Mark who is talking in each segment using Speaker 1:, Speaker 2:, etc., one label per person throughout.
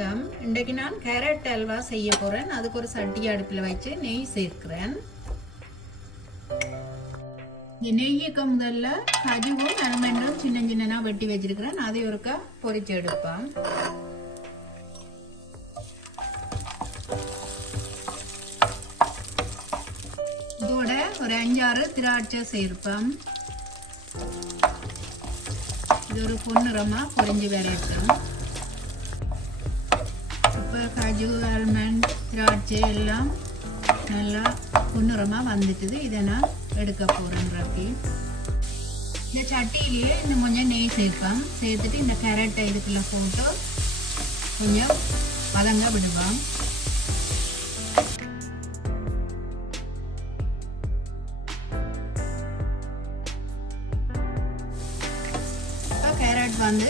Speaker 1: வணக்கம். இன்றைக்கு நான் கேரட் அல்வா செய்ய போகிறேன் அதுக்கு ஒரு சட்டி அடுப்பில் வச்சு நெய் சேர்க்கிறேன். இந்த நெய்யுக்கு முதல்ல கஜுவும் அல்மண்டும் சின்ன சின்னனாக வெட்டி வச்சிருக்கிறேன். அதை ஒருக்கா பொறிச்சு எடுப்பேன் இதோட ஒரு அஞ்சாறு திராட்சை சேர்ப்பேன் இது ஒரு பொன்னிறமாக பொறிஞ்சு வேற இப்போ காஜு ஆல்மண்ட் திராட்சை எல்லாம் நல்லா பொன்னிறமாக வந்துட்டுது. இதை நான் எடுக்க போகிறேன் ரப்பி இந்த சட்டியிலேயே இன்னும் கொஞ்சம் நெய் சேர்ப்பேன். சேர்த்துட்டு இந்த கேரட்டை இதுக்குள்ள போட்டு கொஞ்சம் வதங்க விடுவான். கேரட் வந்து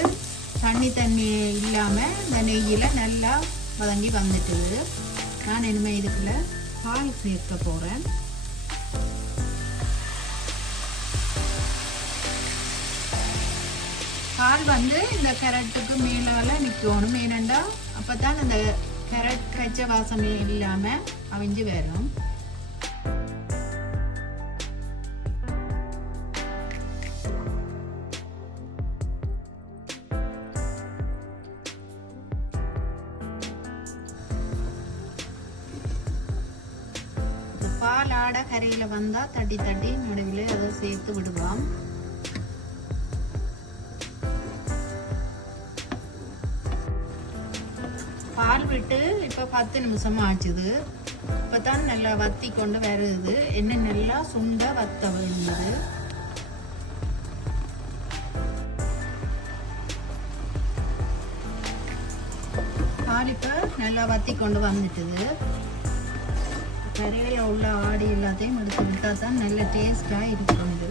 Speaker 1: தண்ணி தண்ணி இல்லாமல் இந்த நெய்யில் நல்லா வதங்கி வந்துட்டுது நான் இனிமேல் இதுக்குள்ள பால் சேர்க்க போகிறேன் பால் வந்து இந்த கேரட்டுக்கு மேலால் நிற்கணும் ஏனெண்டா அப்போ தான் அந்த கேரட் கச்ச வாசனை இல்லாமல் அவிஞ்சு வரும். ஆட கரையில் வந்தால் தட்டி தட்டி நடுவில் அதை சேர்த்து விடுவோம். பால் விட்டு இப்போ பத்து நிமிஷம் ஆச்சுது. இப்போ தான் நல்லா வத்தி கொண்டு வருது. என்ன நல்லா சுண்ட வத்த வந்தது பால் இப்போ நல்லா வத்தி கொண்டு வந்துட்டுது. கறியில் உள்ள ஆடி எல்லாத்தையும் எடுத்து விட்டால் தான் நல்ல டேஸ்ட்டாக இருக்கும் இது.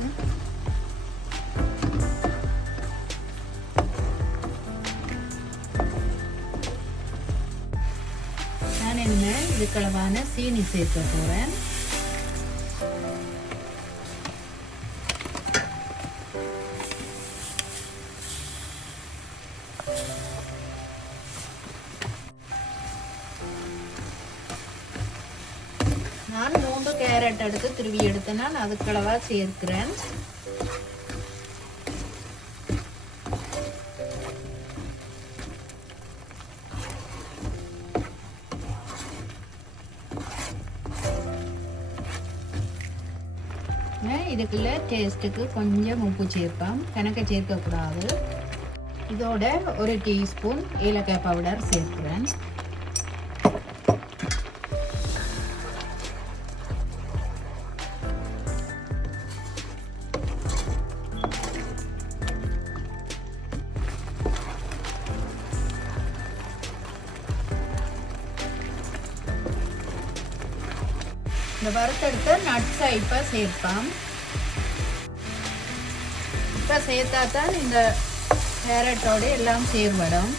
Speaker 1: நான் என்ன இதுக்களவான சீனி சேர்க்க போகிறேன் பூண்டு கேரட் எடுத்து திருவி எடுத்து நான் அதுக்களவா சேர்க்கிறேன். இதுக்குள்ள டேஸ்ட்டுக்கு கொஞ்சம் உப்பு சேர்ப்போம் கணக்க சேர்க்கக்கூடாது. இதோட ஒரு டீஸ்பூன் ஏலக்காய் பவுடர் சேர்க்கிறேன். இந்த வறுத்தெடுத்த நட்ஸை இப்போ சேர்ப்போம். இப்போ சேர்த்தா தான் இந்த கேரட்டோட எல்லாம் சேர்வடும்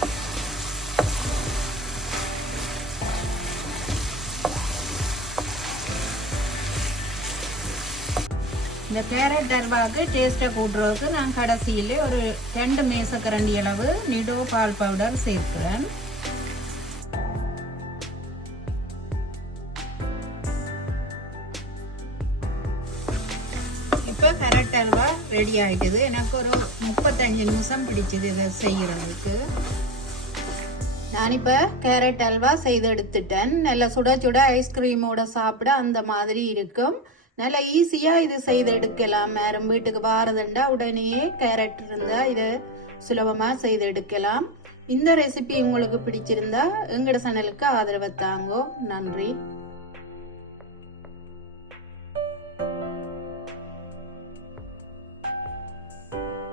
Speaker 1: இந்த கேரட் டர்வாக்கு டேஸ்ட்டை கூட்டுறதுக்கு நான் கடைசியில் ஒரு ரெண்டு மேசக்கரண்டி அளவு நிடோ பால் பவுடர் சேர்க்கிறேன். இப்போ கேரட் அல்வா ரெடி ஆயிட்டுது. எனக்கு ஒரு முப்பத்தஞ்சு நிமிஷம் பிடிச்சது இதை செய்கிறதுக்கு நான் இப்போ கேரட் அல்வா செய்து எடுத்துட்டேன். நல்லா சுட சுட ஐஸ்கிரீமோட சாப்பிட அந்த மாதிரி இருக்கும். நல்லா ஈஸியாக இது செய்து எடுக்கலாம். மேரம் வீட்டுக்கு வாரதுண்டா உடனேயே கேரட் இருந்தால் இதை சுலபமாக செய்து எடுக்கலாம். இந்த ரெசிபி உங்களுக்கு பிடிச்சிருந்தா எங்களோட சேனலுக்கு ஆதரவை தாங்கோ. நன்றி.